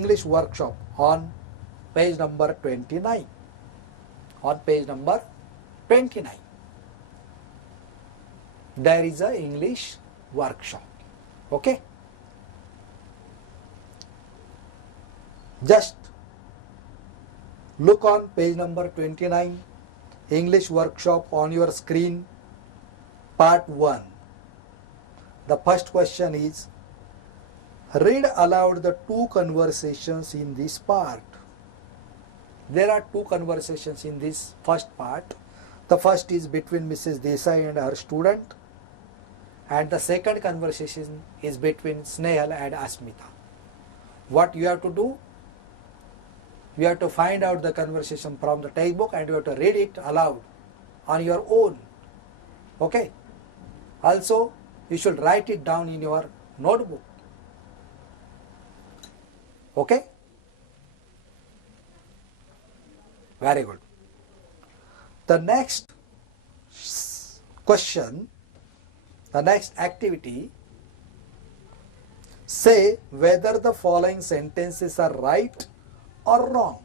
English workshop on page number 29. On page number 29. There is a English workshop. Okay. Just look on page number 29, English workshop on your screen, part 1. The first question is, read aloud the two conversations in this part. There are two conversations in this first part. The first is between Mrs. Desai and her student, and the second conversation is between Snehal and Asmita. What you have to do? You have to find out the conversation from the textbook and you have to read it aloud on your own. Okay? Also, you should write it down in your notebook. Okay? Very good. The next question, the next activity, say whether the following sentences are right or wrong.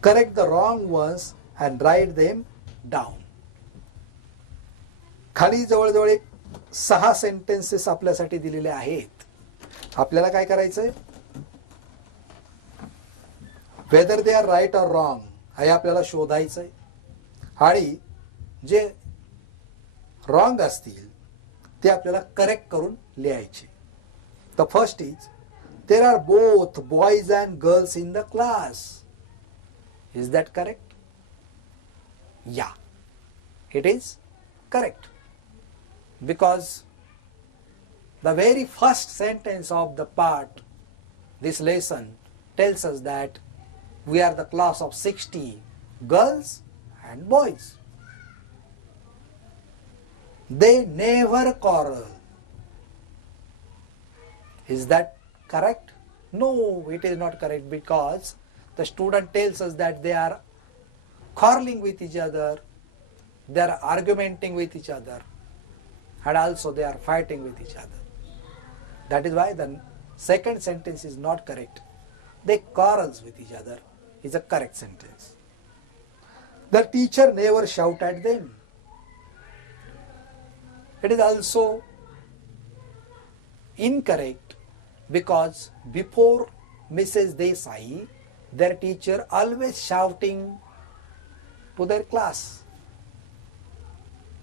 Correct the wrong ones and write them down. खाली जवळजवळ एक 6 sentences आपल्यासाठी दिलेले आहेत. आपल्याला काय करायचंय? Whether they are right or wrong हे आपल्याला शोधायचंय आणि जे रॉंग असतील ते आपल्याला करेक्ट करून लिहायचे. The first is, there are both boys and girls in the class. Is that correct? Yeah, it is correct. Because the very first sentence of the part, this lesson, tells us that we are the class of 60 girls and boys. They never quarrel. Is that correct? No, it is not correct, because the student tells us that they are quarreling with each other, they are argumenting with each other, and also they are fighting with each other. That is why the second sentence is not correct. They quarrels with each other is a correct sentence. The teacher never shout at them. It is also incorrect, because before Mrs. Desai, their teacher always shouting to their class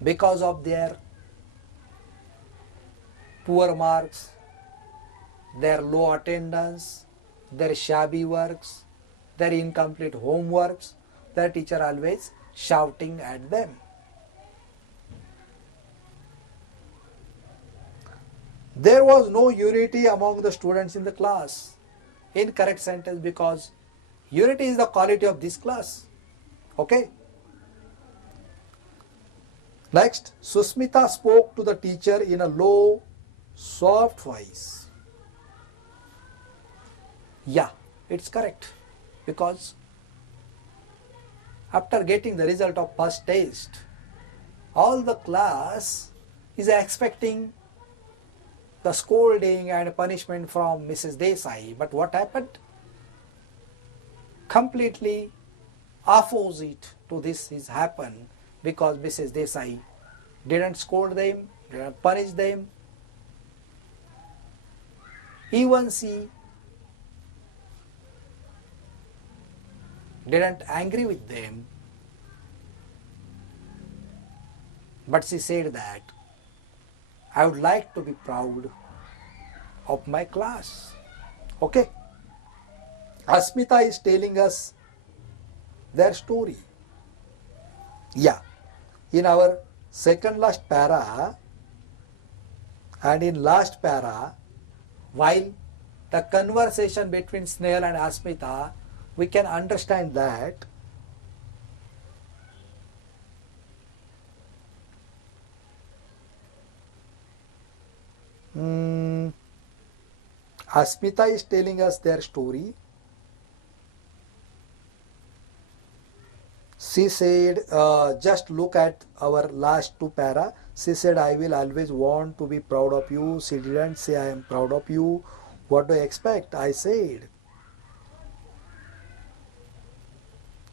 because of their poor marks, their low attendance, their shabby works, their incomplete homeworks. Their teacher always shouting at them. There was no unity among the students in the class. Incorrect sentence, because unity is the quality of this class. Okay. Next, Susmita spoke to the teacher in a low, soft voice. Yeah, it's correct, because after getting the result of first test, all the class is expecting the scolding and punishment from Mrs. Desai. But what happened? Completely opposite to this is happened, because Mrs. Desai didn't scold them, didn't punish them. Even she didn't angry with them, but she said that I would like to be proud of my class. Okay. Asmita is telling us their story. Yeah. In our second last para and in last para, while the conversation between Snehal and Asmita, we can understand that Asmita is telling us their story. She said, just look at our last 2 para. She said, I will always want to be proud of you. She didn't say I am proud of you. What do you expect? I said.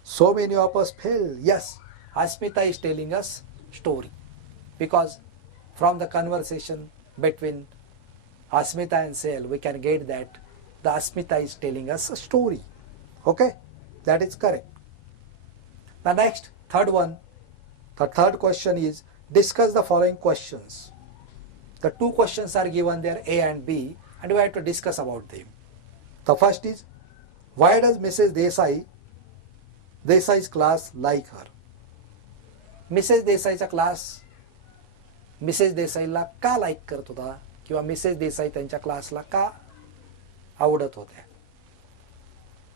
So many of us fail. Yes, Asmita is telling us story because from the conversation between Asmita and Sale, we can get that the Asmita is telling us a story. Okay, that is correct. The next, third one, the third question is discuss the following questions. The two questions are given there, A and B, and we have to discuss about them. The first is, why does Mrs. Desai's class like her? Mrs देसाईचा class Mrs देसाईला का like करत होता किंवा Mrs Desai त्यांच्या क्लासला का आवडत होत्या?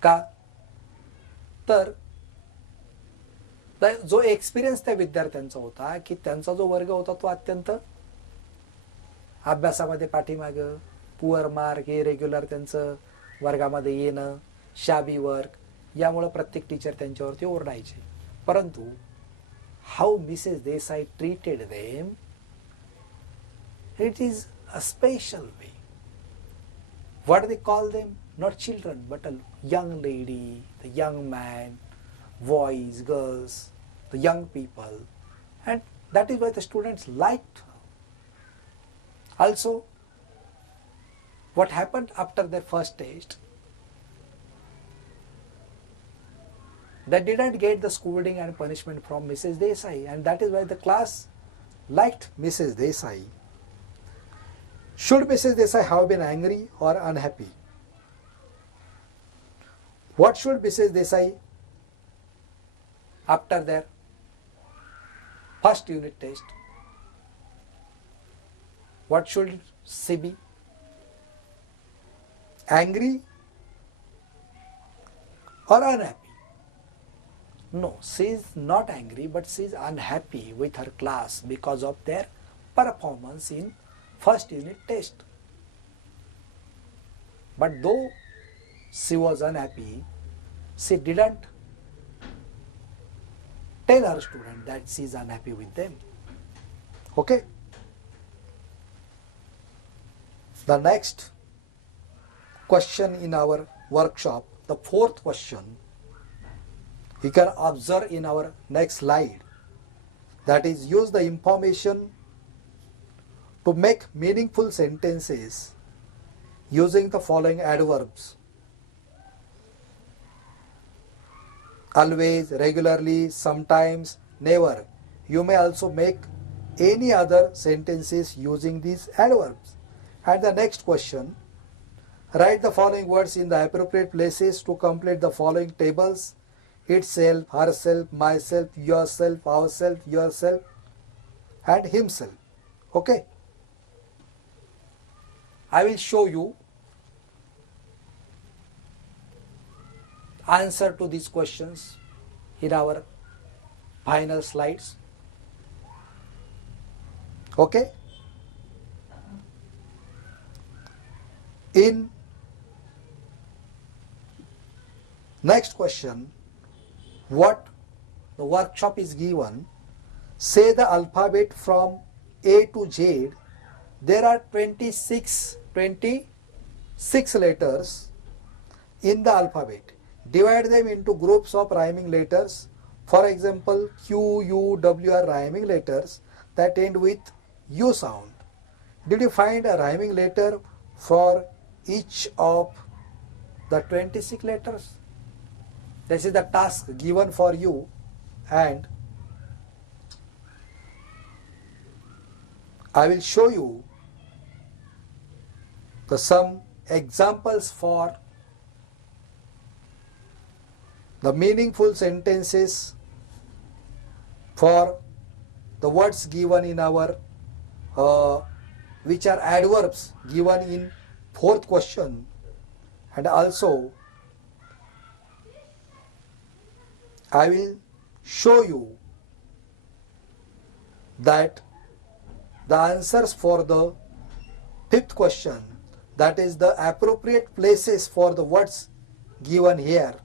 का तर जो एक्सपिरियन्स त्या विद्यार्थ्यांचा होता की त्यांचा जो वर्ग होता तो अत्यंत अभ्यासामध्ये पाठीमाग, पुअर मार्क, इरेग्युलर त्यांचं वर्गामध्ये येणं, शाबी वर्क, यामुळे प्रत्येक टीचर त्यांच्यावरती ओरडायचे. परंतु how Mrs Desai treated them, it is a special way. What do they call them? Not children, but a young lady, the young man, boys, girls, the young people, and that is why the students liked her. Also, what happened after their first test? They didn't get the scolding and punishment from Mrs. Desai, and that is why the class liked Mrs. Desai. Should Mrs. Desai have been angry or unhappy? What should Mrs. Desai, after their first unit test, what should she be? Angry or unhappy? No, she is not angry, but she is unhappy with her class because of their performance in first unit test. But though she was unhappy, she didn't tell her student that she is unhappy with them. Okay? The next question in our workshop, the fourth question, you can observe in our next slide. That is, use the information to make meaningful sentences using the following adverbs: always, regularly, sometimes, never. You may also make any other sentences using these adverbs. And the next question, write the following words in the appropriate places to complete the following tables: itself, herself, myself, yourself, ourself, yourself, and himself. Okay? I will show you answer to these questions in our final slides. Okay? In next question, what the workshop is given, say the alphabet from A to Z. There are 26 letters in the alphabet. Divide them into groups of rhyming letters. For example, Q, U, W are rhyming letters that end with U sound. Did you find a rhyming letter for each of the 26 letters? This is the task given for you, and I will show you some examples for the meaningful sentences for the words given in our which are adverbs given in fourth question, and also I will show you that the answers for the fifth question, that is the appropriate places for the words given here.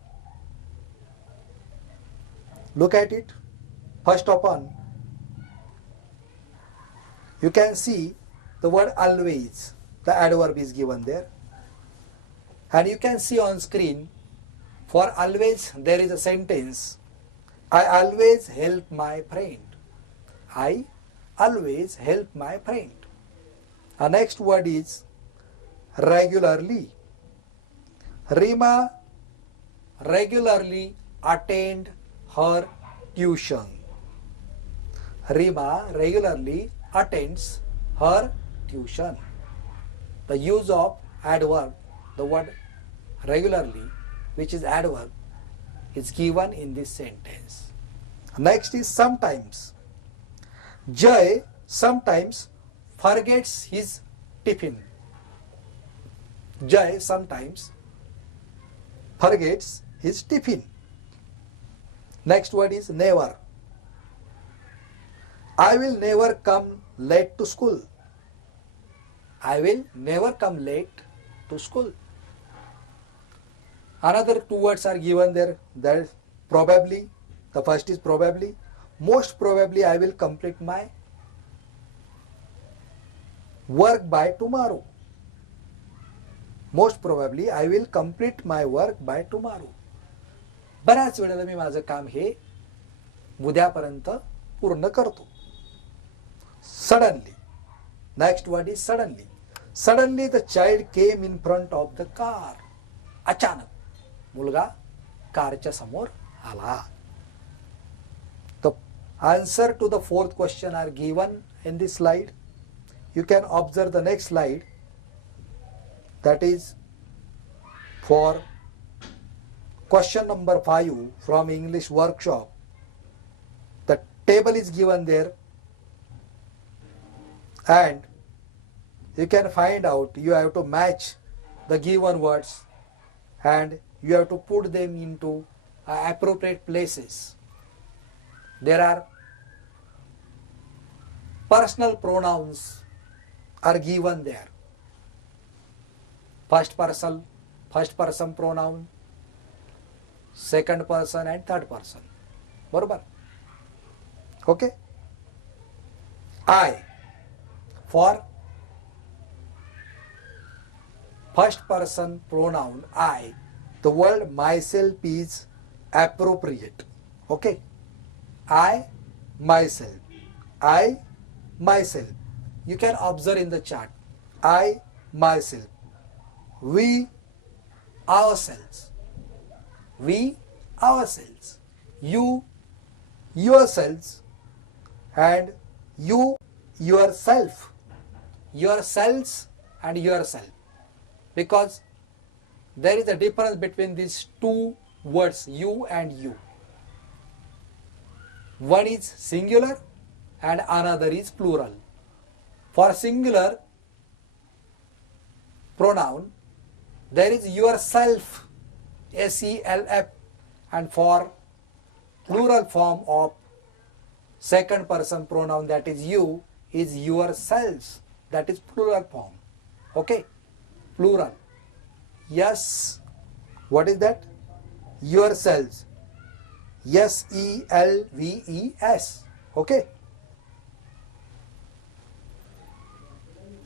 Look at it. First upon, you can see the word always, the adverb is given there. And you can see on screen, for always there is a sentence, I always help my friend. I always help my friend. The next word is regularly. Rima regularly attend her tuition. Rima regularly attends her tuition. The use of adverb, the word regularly, which is adverb, is given in this sentence. Next is sometimes. Jay sometimes forgets his tiffin. Jay sometimes forgets his tiffin. Next word is never. I will never come late to school. I will never come late to school. Another two words are given there. That is probably. The first is probably. Most probably I will complete my work by tomorrow. Most probably I will complete my work by tomorrow. बऱ्याच वेळेला मी माझं काम हे उद्यापर्यंत पूर्ण करतो. Suddenly. Next word is suddenly. Suddenly the child came in front of the car. अचानक मुलगा कारच्या समोर आला. The answer to the fourth question are given in this slide. You can observe the next slide. That is for question number 5 from English workshop. The table is given there and you can find out, you have to match the given words and you have to put them into appropriate places. There are personal pronouns are given there. First person pronoun, second person and third person. बरोबर? Okay? I. For first person pronoun I, the word myself is appropriate. Okay? I, myself. I, myself. You can observe in the chart. I, myself. We, ourselves. We, ourselves. You, yourselves. And you, yourself. Yourselves and yourself. Because there is a difference between these two words, you and you. One is singular and another is plural. For singular pronoun, there is yourself, S-E-L-F, and for plural form of second person pronoun, that is you, is yourselves, that is plural form. Okay? Plural. Yes. What is that? Yourselves. S-E-L-V-E-S. Okay?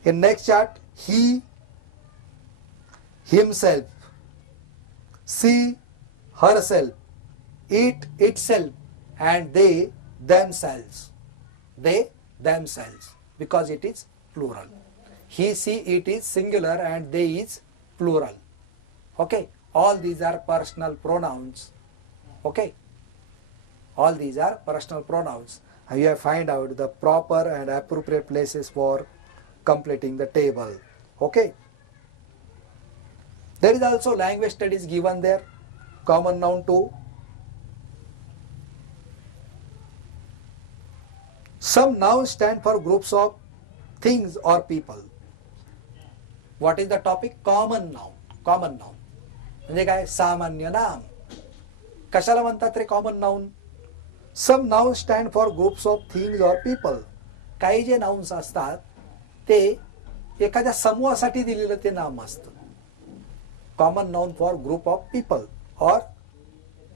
In next chart, he, himself, she, herself, it, itself, and they, themselves. They, themselves, because it is plural. He, she, it is singular and they is plural. Okay? All these are personal pronouns. Okay? All these are personal pronouns. And you have find out the proper and appropriate places for completing the table. Okay? There is also language studies given there. Common noun too. Some nouns stand for groups of things or people. What is the topic? Common noun. Common noun. म्हणजे काय? सामान्य नाम. कशाला म्हणतात रे common noun? Some nouns stand for groups of things or people. काही जे nouns असतात ते एखाद्या समूहासाठी दिलेलं ते नाम असतं. Common noun for group of people or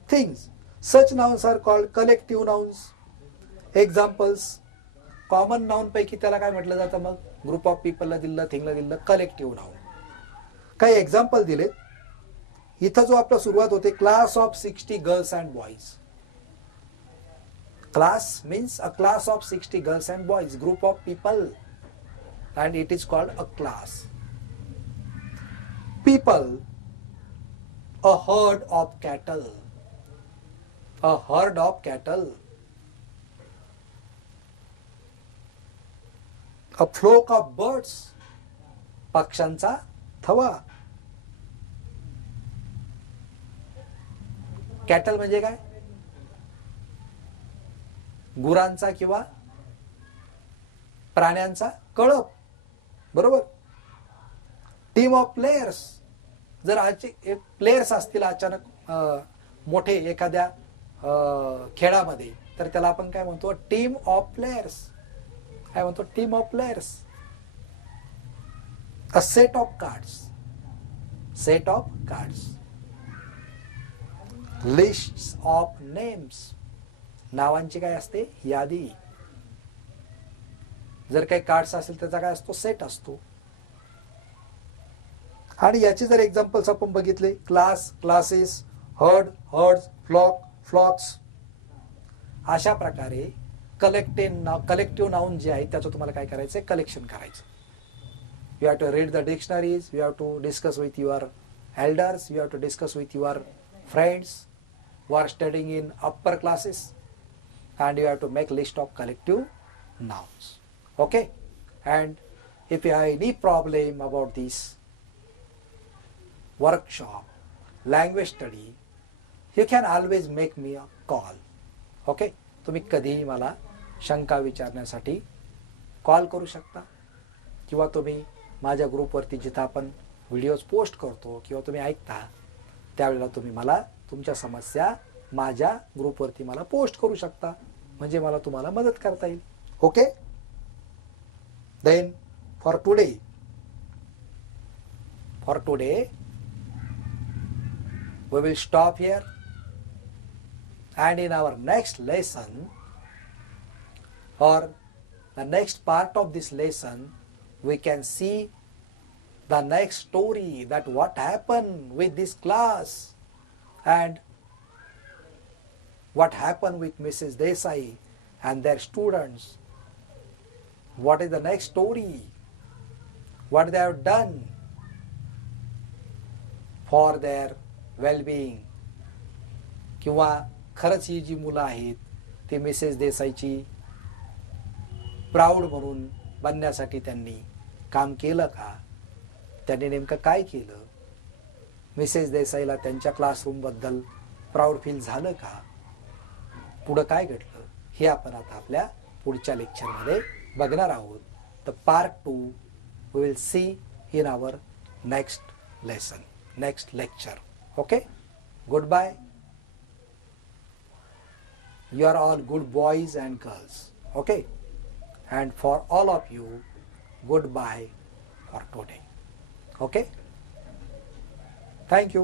things. Such nouns are called collective nouns. Examples. Common noun पैकी त्याला काय म्हटलं जातं मग? Group of people ला दिलं, thing ला दिलं, collective noun. काही example दिले. इथं जो आपला सुरुवात होते, class of 60 girls and boys. Class means a class of 60 girls and boys, group of people, and it is called a class. People, a herd of cattle, a herd of cattle, a flock of birds, पक्ष्यांचा थवा. Cattle म्हणजे काय? गुरांचा किंवा प्राण्यांचा कळप, बरोबर. Team of players, जर प्लेयर्स असतील अचानक मोठे एखाद्या खेळामध्ये, तर त्याला आपण काय म्हणतो? Team of players. काय म्हणतो? Team of players. A set of cards, set of cards. List of names, नावांची काय असते? यादी. जर काही कार्ड्स असेल त्याचा काय असतो? सेट असतो. आणि याचे जर एक्झाम्पल्स आपण बघितले, class, classes, herd, herds, flock, flocks, अशा प्रकारे कलेक्टिव्ह नाउन जे आहे त्याचं तुम्हाला काय करायचं? कलेक्शन करायचं. You have to read the dictionaries, you have to discuss with your elders, you have to discuss with your friends who are studying in upper classes, and you have to make list of collective nouns. Okay, and if you have any problem about this workshop, language study, you can always make me a call. Okay, तुम्ही कधीही मला शंका विचारण्यासाठी call करू शकता, किंवा तुम्ही माझ्या ग्रुपवरती जिथं आपण व्हिडिओज पोस्ट करतो किंवा तुम्ही ऐकता त्यावेळेला तुम्ही मला तुमच्या समस्या माझ्या ग्रुपवरती मला पोस्ट करू शकता, म्हणजे मला तुम्हाला मदत करता येईल. Okay, then for today we will stop here, and in our next lesson, or the next part of this lesson, we can see the next story, that what happened with this class and what happened with Mrs. Desai and their students. What is the next story? What they have done for their well-being. किंवा खरंच ही जी मुलं आहेत ती Mrs देसाईची proud म्हणून बनण्यासाठी त्यांनी काम केलं का? त्यांनी नेमकं काय केलं? मिसेस देसाईला त्यांच्या क्लासरूमबद्दल प्राऊड फील झालं का? पुढं काय घडलं? हे आपण आता आपल्या पुढच्या लेक्चरमध्ये बघणार आहोत. The part 2 we will see in our next lesson, next lecture. Okay, goodbye. You are all good boys and girls. Okay, and for all of you, goodbye for today. Okay, thank you.